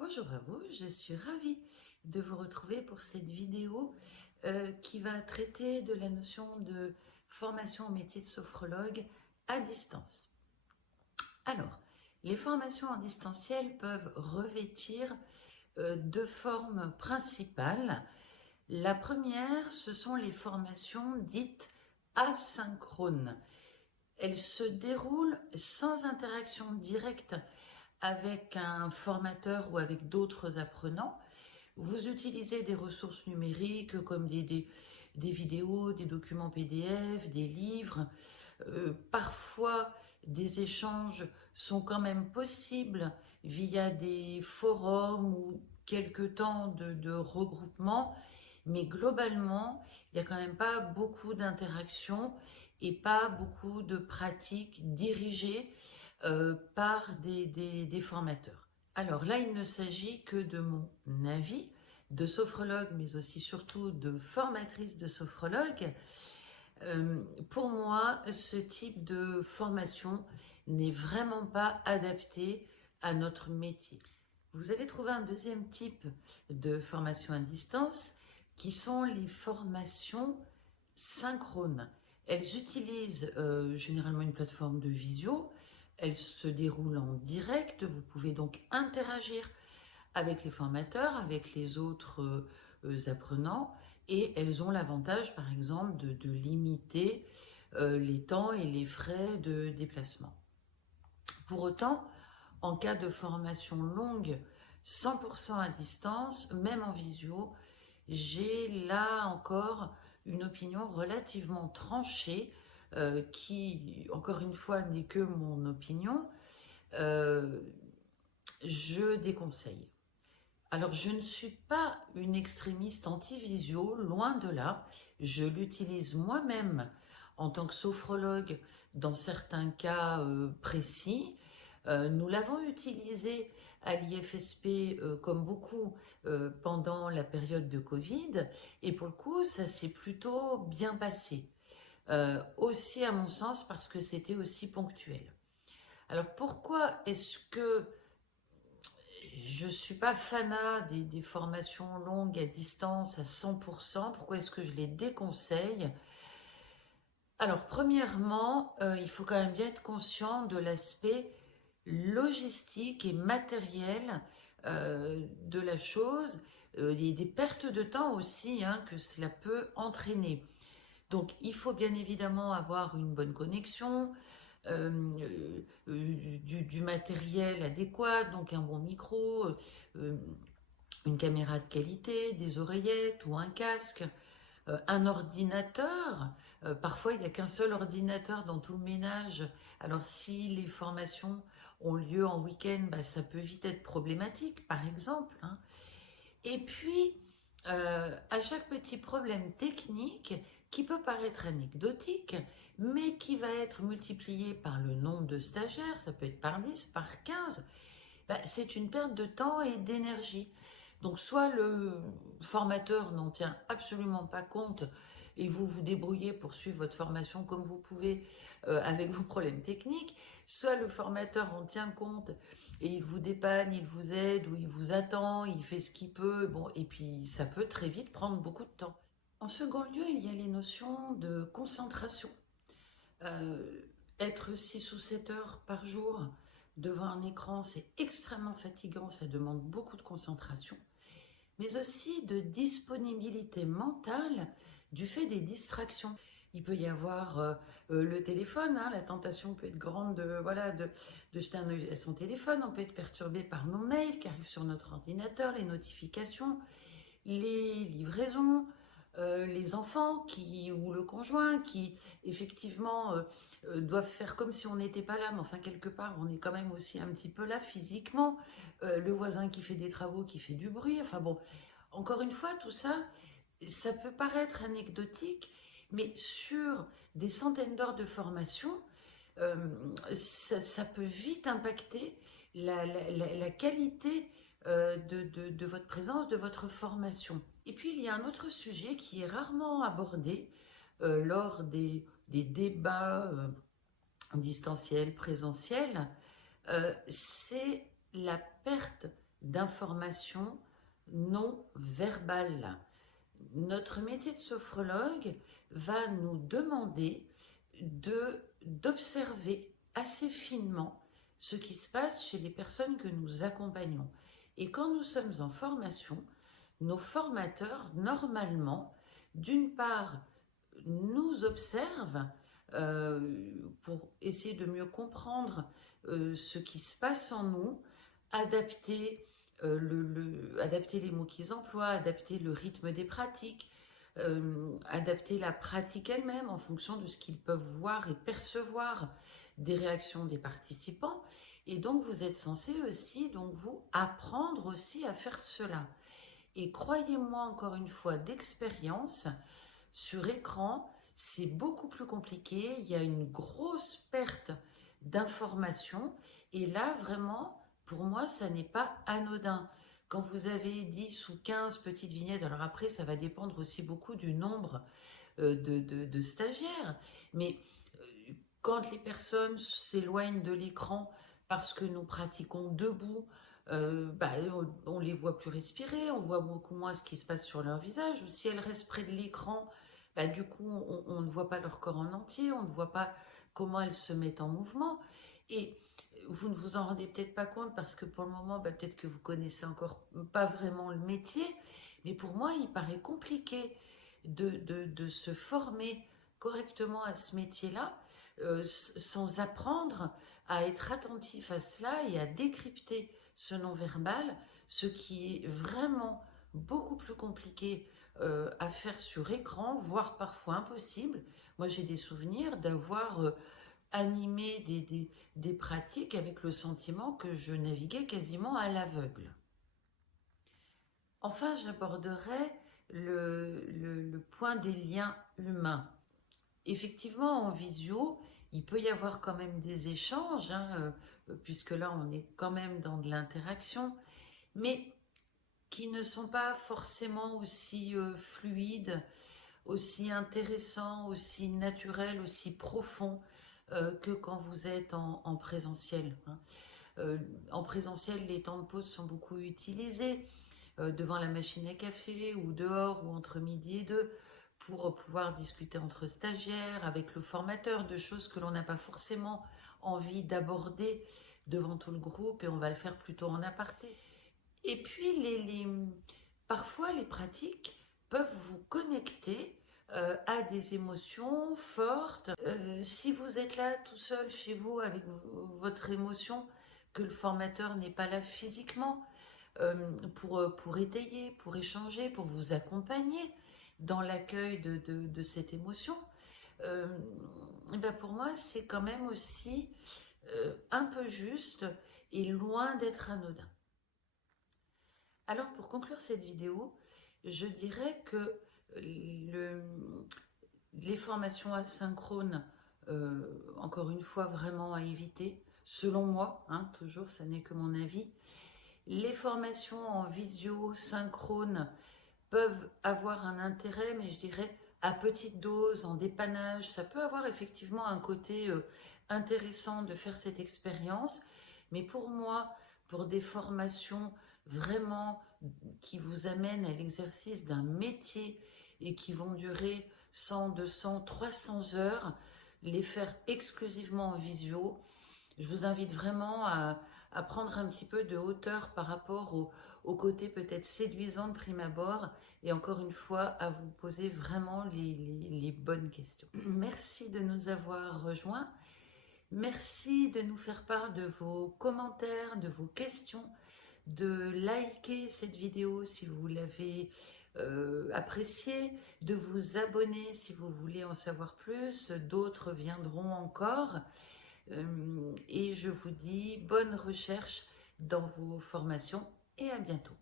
Bonjour à vous, je suis ravie de vous retrouver pour cette vidéo qui va traiter de la notion de formation au métier de sophrologue à distance. Alors, les formations en distanciel peuvent revêtir deux formes principales. La première, ce sont les formations dites asynchrones. Elles se déroulent sans interaction directe avec un formateur ou avec d'autres apprenants. Vous utilisez des ressources numériques comme des vidéos, des documents PDF, des livres. Parfois, des échanges sont quand même possibles via des forums ou quelques temps de regroupement, mais globalement, il n'y a quand même pas beaucoup d'interactions et pas beaucoup de pratiques dirigées par des formateurs. Alors là, il ne s'agit que de mon avis de sophrologue, mais aussi surtout de formatrice de sophrologue. Pour moi, ce type de formation n'est vraiment pas adapté à notre métier. Vous allez trouver un deuxième type de formation à distance qui sont les formations synchrones. Elles utilisent généralement une plateforme de visio. Elles se déroulent en direct. Vous pouvez donc interagir avec les formateurs, avec les autres apprenants, et elles ont l'avantage, par exemple, de limiter les temps et les frais de déplacement. Pour autant, en cas de formation longue, 100% à distance, même en visio, j'ai là encore une opinion relativement tranchée qui, encore une fois, n'est que mon opinion. Je déconseille. Alors, je ne suis pas une extrémiste anti-visio, loin de là. Je l'utilise moi-même en tant que sophrologue dans certains cas précis. Nous l'avons utilisé à l'IFSP comme beaucoup pendant la période de Covid et pour le coup, ça s'est plutôt bien passé. Aussi à mon sens parce que c'était aussi ponctuel. Alors pourquoi est-ce que je ne suis pas fanat des formations longues à distance à 100%? Pourquoi est-ce que je les déconseille? Alors, premièrement, il faut quand même bien être conscient de l'aspect logistique et matériel de la chose, et des pertes de temps aussi hein, que cela peut entraîner. Donc, il faut bien évidemment avoir une bonne connexion, du matériel adéquat, donc un bon micro, euh, une caméra de qualité, des oreillettes ou un casque, un ordinateur. Parfois, il n'y a qu'un seul ordinateur dans tout le ménage. Alors, si les formations ont lieu en week-end, bah, ça peut vite être problématique, par exemple. Hein. Et puis, à chaque petit problème technique qui peut paraître anecdotique, mais qui va être multiplié par le nombre de stagiaires, ça peut être par 10, par 15, bah, c'est une perte de temps et d'énergie. Donc soit le formateur n'en tient absolument pas compte et vous vous débrouillez pour suivre votre formation comme vous pouvez avec vos problèmes techniques, soit le formateur en tient compte et il vous dépanne, il vous aide ou il vous attend, il fait ce qu'il peut, bon, et puis ça peut très vite prendre beaucoup de temps. En second lieu, il y a les notions de concentration. Euh, Être 6 ou 7 heures par jour devant un écran, c'est extrêmement fatigant, ça demande beaucoup de concentration, mais aussi de disponibilité mentale du fait des distractions. Il peut y avoir le téléphone, hein, la tentation peut être grande de jeter un œil à son téléphone, on peut être perturbé par nos mails qui arrivent sur notre ordinateur, les notifications, les livraisons, les enfants ou le conjoint qui effectivement doivent faire comme si on n'était pas là, mais enfin quelque part on est quand même aussi un petit peu là physiquement, le voisin qui fait des travaux, qui fait du bruit, enfin bon, encore une fois tout ça, ça peut paraître anecdotique, mais sur des centaines d'heures de formation, ça peut vite impacter la qualité de votre présence, de votre formation. Et puis il y a un autre sujet qui est rarement abordé lors des débats distanciels, présentiels, c'est la perte d'informations non verbales. Notre métier de sophrologue va nous demander d'observer assez finement ce qui se passe chez les personnes que nous accompagnons. Et quand nous sommes en formation, nos formateurs, normalement, d'une part, nous observent pour essayer de mieux comprendre ce qui se passe en nous, adapter, adapter les mots qu'ils emploient, adapter le rythme des pratiques, adapter la pratique elle-même en fonction de ce qu'ils peuvent voir et percevoir des réactions des participants. Et donc, vous êtes censé aussi, donc vous, apprendre aussi à faire cela. Et croyez-moi, encore une fois, d'expérience, sur écran, c'est beaucoup plus compliqué. Il y a une grosse perte d'informations. Et là, vraiment, pour moi, ça n'est pas anodin. Quand vous avez 10 ou 15 petites vignettes, alors après, ça va dépendre aussi beaucoup du nombre de stagiaires. Mais quand les personnes s'éloignent de l'écran parce que nous pratiquons debout, on les voit plus respirer, on voit beaucoup moins ce qui se passe sur leur visage. Ou si elles restent près de l'écran, du coup, on ne voit pas leur corps en entier, on ne voit pas comment elles se mettent en mouvement. Et vous ne vous en rendez peut-être pas compte parce que pour le moment, peut-être que vous connaissez encore pas vraiment le métier, mais pour moi, il paraît compliqué de se former correctement à ce métier-là sans apprendre à être attentif à cela et à décrypter ce non-verbal, ce qui est vraiment beaucoup plus compliqué à faire sur écran, voire parfois impossible. Moi, j'ai des souvenirs d'avoir animé des pratiques avec le sentiment que je naviguais quasiment à l'aveugle. Enfin, j'aborderai le point des liens humains. Effectivement, en visio, il peut y avoir quand même des échanges, puisque là, on est quand même dans de l'interaction, mais qui ne sont pas forcément aussi fluides, aussi intéressants, aussi naturels, aussi profonds que quand vous êtes en présentiel. En présentiel, les temps de pause sont beaucoup utilisés devant la machine à café ou dehors ou entre midi et deux pour pouvoir discuter entre stagiaires, avec le formateur, de choses que l'on n'a pas forcément envie d'aborder devant tout le groupe et on va le faire plutôt en aparté. Et puis, parfois, les pratiques peuvent vous connecter à des émotions fortes. Si vous êtes là tout seul chez vous avec votre émotion, que le formateur n'est pas là physiquement pour étayer, pour échanger, pour vous accompagner dans l'accueil de cette émotion, pour moi, c'est quand même aussi un peu juste et loin d'être anodin. Alors, pour conclure cette vidéo, je dirais que les formations asynchrones, encore une fois, vraiment à éviter, selon moi, toujours, ça n'est que mon avis. Les formations en visio, synchrone, peuvent avoir un intérêt, mais je dirais à petite dose, en dépannage. Ça peut avoir effectivement un côté intéressant de faire cette expérience, mais pour moi, pour des formations vraiment qui vous amènent à l'exercice d'un métier et qui vont durer 100, 200, 300 heures, les faire exclusivement en visio, je vous invite vraiment à prendre un petit peu de hauteur par rapport au côté peut-être séduisant de prime abord et encore une fois à vous poser vraiment les bonnes questions. Merci de nous avoir rejoints. Merci de nous faire part de vos commentaires, de vos questions, de liker cette vidéo si vous l'avez appréciée, de vous abonner si vous voulez en savoir plus. D'autres viendront encore. Et je vous dis bonne recherche dans vos formations et à bientôt.